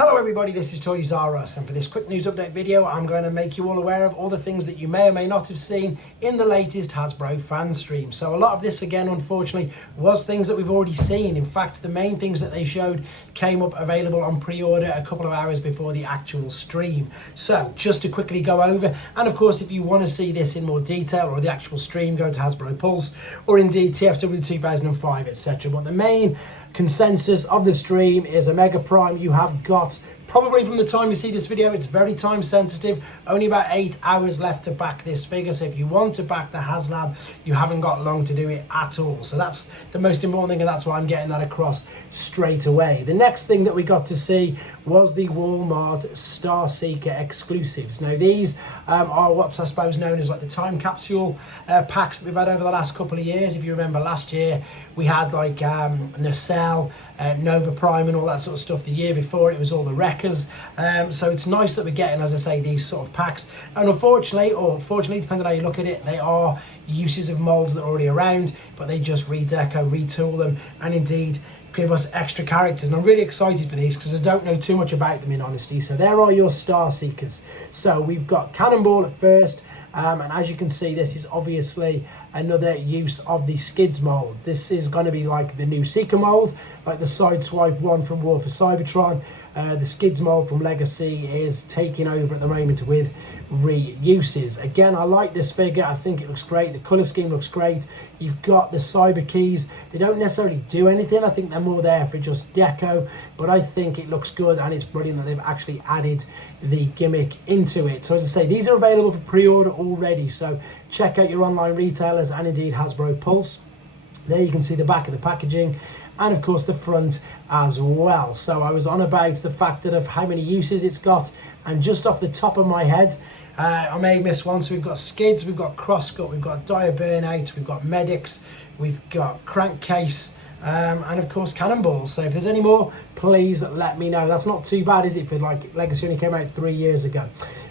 Hello everybody, this is Toys R Us, and for this quick news update video I'm going to make you all aware of all the things that you may or may not have seen in the latest Hasbro fan stream. So a lot of this, again, unfortunately, was things that we've already seen. In fact, the main things that they showed came up available on pre-order a couple of hours before the actual stream. So just to quickly go over, and of course if you want to see this in more detail or the actual stream, go to Hasbro Pulse or indeed TFW 2005, etc. But the main consensus of the stream is a Mega Prime. You have got, probably from the time you see this video, it's very time sensitive, only about 8 hours left to back this figure. So if you want to back the HasLab, you haven't got long to do it at all. So that's the most important thing, and that's why I'm getting that across straight away. The next thing that we got to see was the Walmart Star Seeker exclusives. Now these are what's, I suppose, known as like the time capsule packs that we've had over the last couple of years. If you remember last year, we had like Nacelle, Nova Prime and all that sort of stuff. The year before it was all the Wreckers. So it's nice that we're getting, as I say, these sort of packs. And unfortunately, or fortunately, depending on how you look at it, they are uses of molds that are already around, but they just redeco, retool them, and indeed give us extra characters. And I'm really excited for these because I don't know too much about them, in honesty. So there are your Star Seekers. So we've got Cannonball at first. And as you can see, this is obviously another use of the Skids mold. This is going to be like the new Seeker mold, like the Sideswipe one from War for Cybertron. The Skids mold from Legacy is taking over at the moment with reuses. Again, I like this figure. I think it looks great. The color scheme looks great. You've got the cyber keys. They don't necessarily do anything. I think they're more there for just deco, but I think it looks good, and it's brilliant that they've actually added the gimmick into it. So as I say, these are available for pre-order already, so check out your online retailers and indeed Hasbro Pulse. There you can see the back of the packaging, and of course the front as well. So I was on about the fact that of how many uses it's got, and just off the top of my head, I may have missed one. So we've got Skids, we've got Crosscut, we've got Dire Burnout, we've got Medics, we've got Crankcase, and of course Cannonball. So if there's any more, please let me know. That's not too bad, is it, for like Legacy only came out 3 years ago.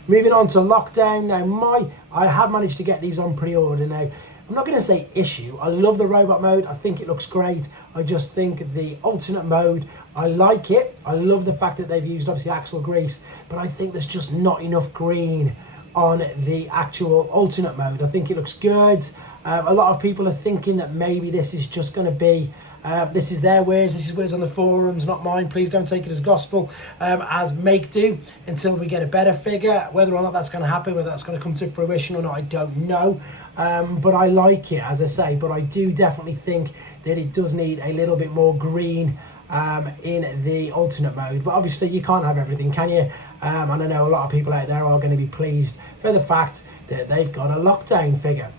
Moving on to Lockdown. Now I have managed to get these on pre-order. Now I'm not going to say issue. I love the robot mode. I think it looks great. I just think the alternate mode, I like it. I love the fact that they've used obviously axle grease, but I think there's just not enough green on the actual alternate mode. I think it looks good. A lot of people are thinking that maybe this is just going to be this is their words, this is words on the forums, not mine. Please don't take it as gospel, as make do until we get a better figure. Whether or not that's going to happen, whether that's going to come to fruition or not, I don't know. But I like it, as I say, but I do definitely think that it does need a little bit more green in the alternate mode. But obviously you can't have everything, can you? And I know a lot of people out there are going to be pleased for the fact that they've got a Lockdown figure.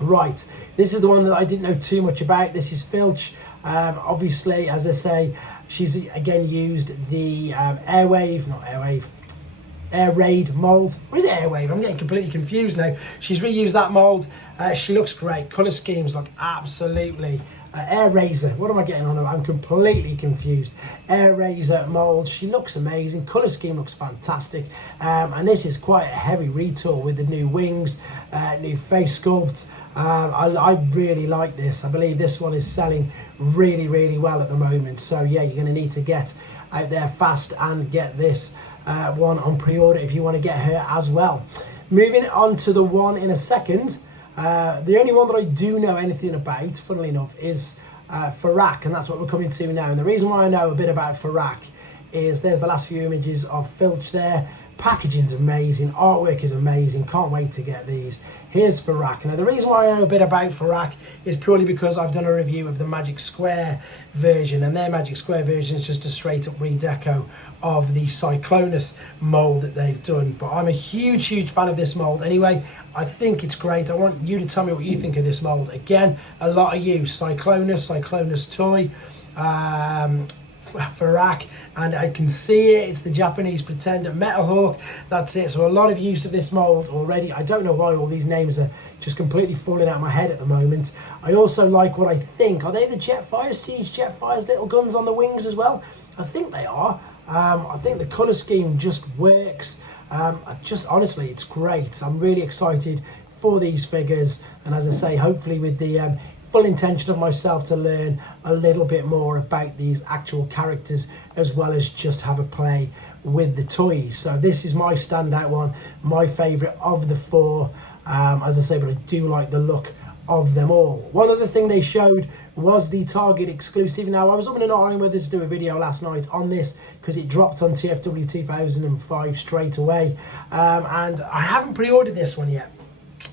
Right, this is the one that I didn't know too much about. This is Filch. Obviously, as I say, she's again used the Air Raid mold. Or is it Air Wave? I'm getting completely confused now. She's reused that mold. She looks great. Color schemes look absolutely Air Razor. What am I getting on about? I'm completely confused. Air Razor mold. She looks amazing. Color scheme looks fantastic. And this is quite a heavy retool with the new wings, new face sculpt. I really like this. I believe this one is selling really, really well at the moment. So yeah, you're going to need to get out there fast and get this one on pre-order if you want to get her as well. Moving on to the one in a second. The only one that I do know anything about, funnily enough, is Farak, and that's what we're coming to now. And the reason why I know a bit about Farak is there's the last few images of Filch there. Packaging's amazing, artwork is amazing, can't wait to get these. Here's Farak. Now the reason why I know a bit about Farak is purely because I've done a review of the Magic Square version, and their Magic Square version is just a straight up redeco of the Cyclonus mold that they've done. But I'm a huge fan of this mold anyway. I think it's great. I want you to tell me what you think of this mold. Again, a lot of use. Cyclonus toy, Farak, and I can see it. It's the Japanese Pretender, Metal Hawk. That's it. So a lot of use of this mold already. I don't know why all these names are just completely falling out of my head at the moment. I also like what I think, are they the Jetfires, Siege Jetfires, little guns on the wings as well? I think they are. I think the color scheme just works. Honestly, it's great. I'm really excited for these figures, and as I say, hopefully with the full intention of myself to learn a little bit more about these actual characters, as well as just have a play with the toys. So this is my standout one, my favorite of the four, as I say, but I do like the look of them all. One other thing they showed was the Target exclusive. Now, I was up in an iron whether to do a video last night on this because it dropped on TFW 2005 straight away, and I haven't pre-ordered this one yet,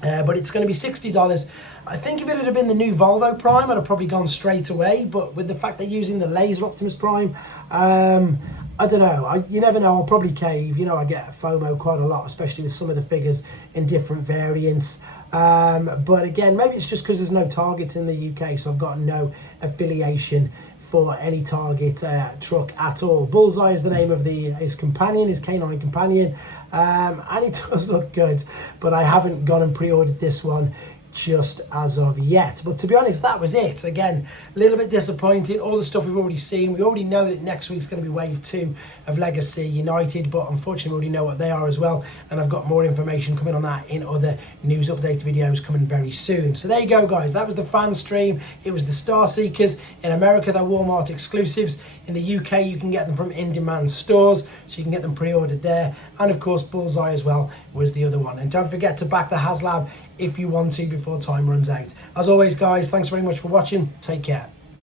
but it's going to be $60. I think if it had been the new Volvo Prime, I'd have probably gone straight away, but with the fact they're using the laser Optimus Prime, I don't know, you never know, I'll probably cave. You know, I get FOMO quite a lot, especially with some of the figures in different variants. But again, maybe it's just because there's no Target in the UK, so I've got no affiliation for any Target truck at all. Bullseye is the name of his companion, his canine companion, and it does look good, but I haven't gone and pre-ordered this one just as of yet. But to be honest, that was it. Again, a little bit disappointing. All the stuff we've already seen. We already know that next week's going to be wave 2 of Legacy United, but unfortunately we already know what they are as well, and I've got more information coming on that in other news update videos coming very soon. So there you go, guys. That was the fan stream. It was the Star Seekers. In America, they're Walmart exclusives. In the UK, you can get them from in-demand stores, so you can get them pre-ordered there. And of course, Bullseye as well was the other one. And don't forget to back the HasLab if you want to before time runs out. As always, guys, thanks very much for watching. Take care.